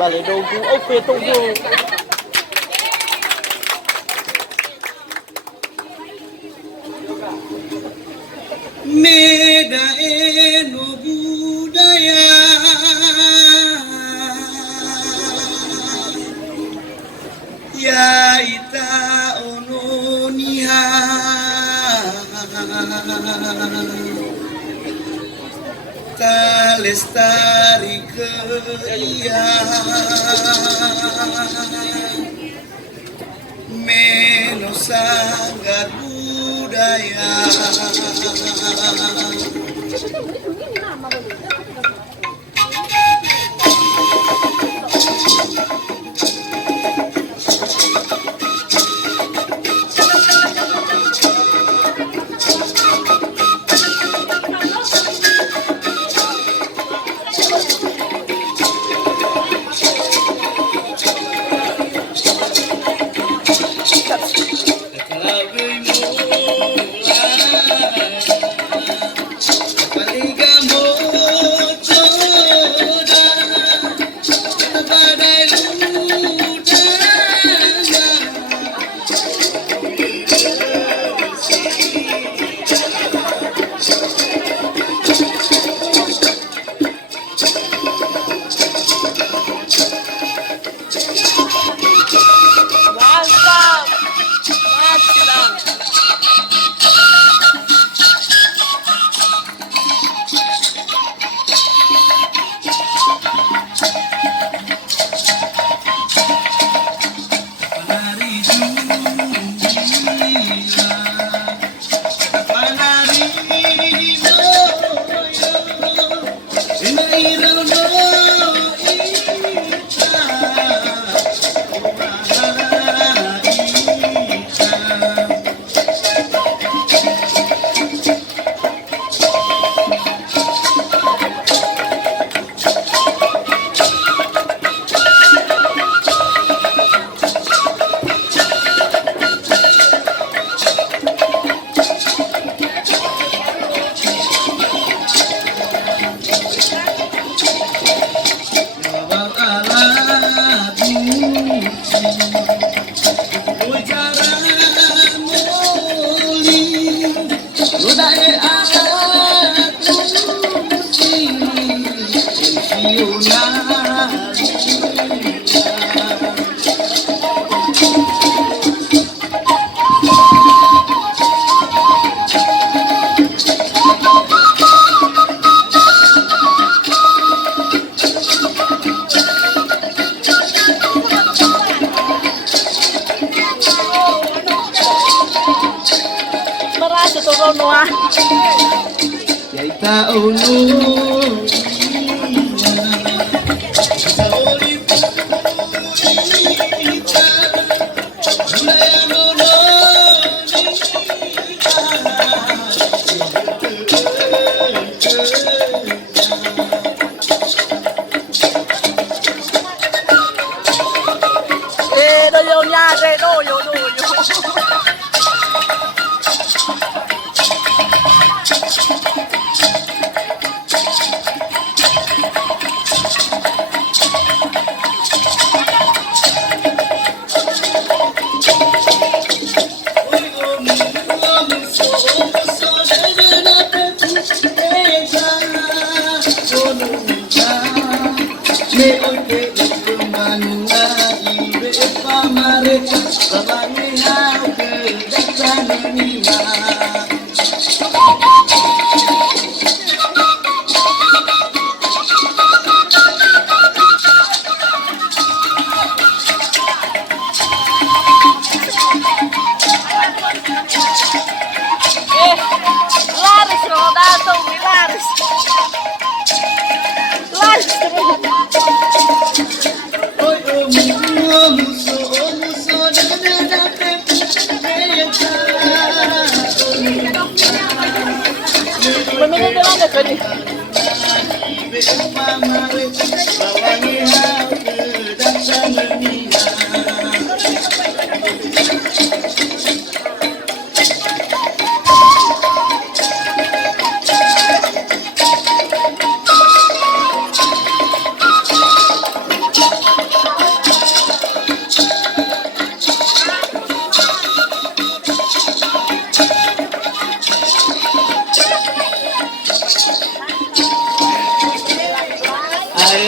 Balik daw ko. Oh, peto ko. Meda eno budaya ya ita ononia ta lestari ke iya meno sanggar budaya Yaita ono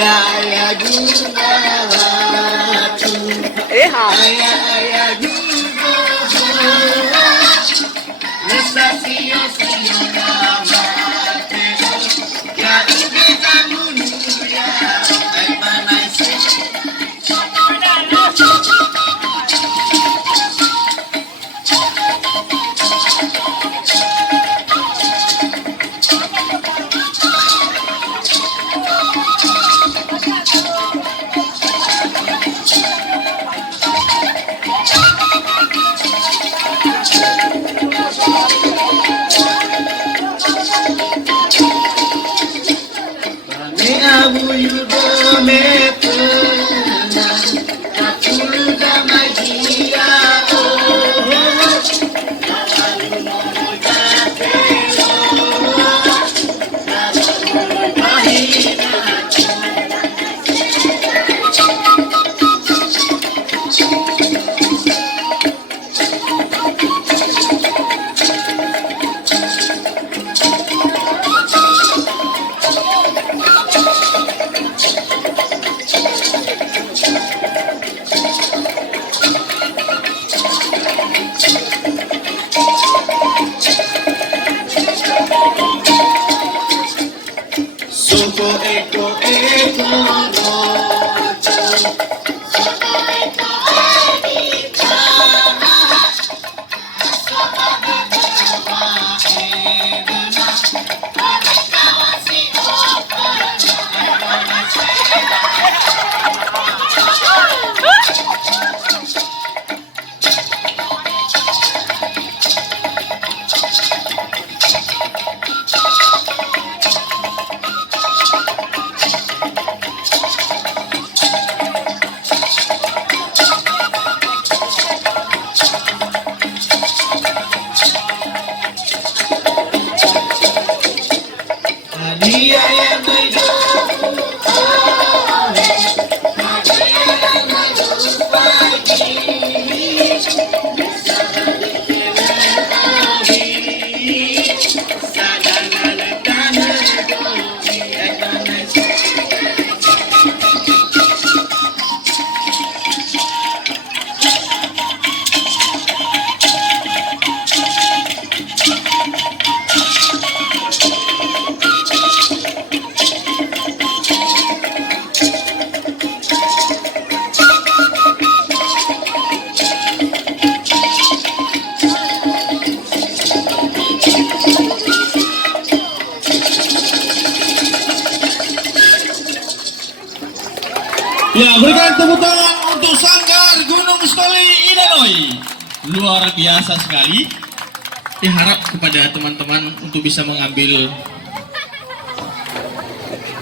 ayah juga hatu, Ha. ayah juga nesa sio sio nama teko ya ibe tanunu ya ay panay sio. Me abu yudo me pena kapulu damai dia oh lalu momo jatelo lalu bahina. Soko eko eko rojo, soko eko eka, soko eko waeduna, mereka wasi opera. Dia yang hidup, dia yang hidup pagi, Ya, berikan tepuk tangan untuk Sanggar Gunung Stoli Inanoi. Luar biasa sekali. Harap kepada teman-teman untuk bisa mengambil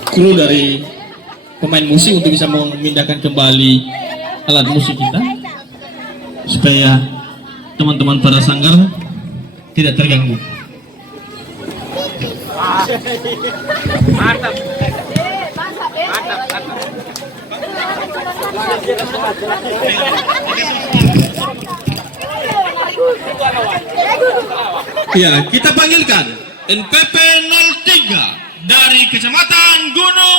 kru dari pemain musik untuk bisa memindahkan kembali alat musik kita supaya teman-teman para sanggar tidak terganggu. Mantap. Ya, kita panggilkan NPP 03 dari Kecamatan Gunung